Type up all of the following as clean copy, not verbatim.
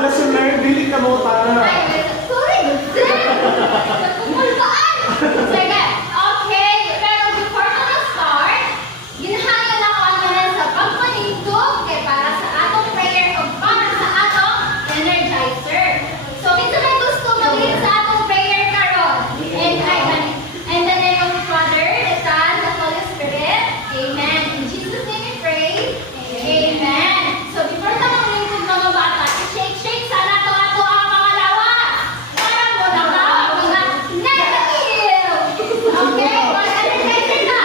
lesson learned, dili ka mo tana. Ay, sorry, kumulbaan. Sige, okay. Pero before ko na-start, ginahanglan ako ang manan sa pagpanintog kay para sa atong prayer o para sa atong energizer. So, minsan may gusto mag-lead sa atong prayer karon. And the name of the Father, the Son, the Holy Spirit. Amen. In Jesus' name we pray. Amen. So, before na mag-lingkod mga bata, shake sana to ato ang mga lawas. Para mo na mga negative. Okay? Mag-energizer na.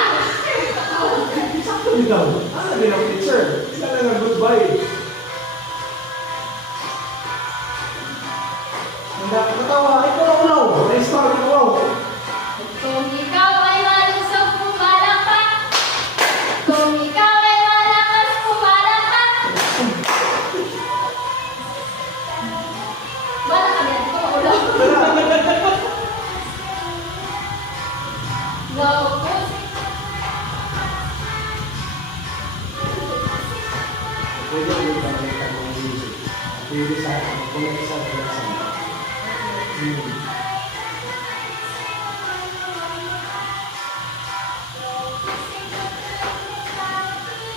Sakto ikaw. Ano din ang teacher? Isa lang ang goodbye. Hindi ako natawa. Ikaw na ulaw. Na-start ko ulaw. Kung ikaw ay malusog, pumalakpak. Kung ikaw ay malakas, pumalakpak. Bala ka yan, ito ulo. Wow, push. Pwede ulit ang kita ng music. Pwede sa akin. Pwede sa akin.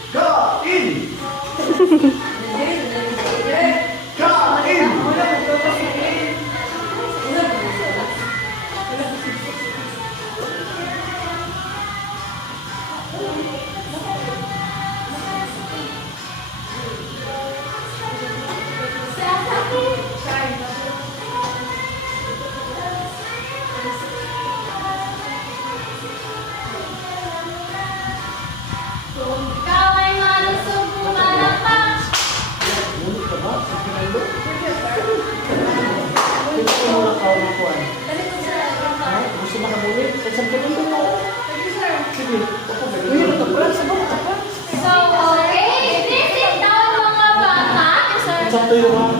Go in! Go in! Kung ikaw ay malusog, pumalakpak. Ngunit ka ba? Sa pinalo? Pwede ko muna kawin ko ay. Ay, gusto makamulit? Sa isang pinalo mo. Sige. Ako ba? Uy, nataplan. Sa mga taplan. So, okay. Please sit down mga bata. Sakto yung mga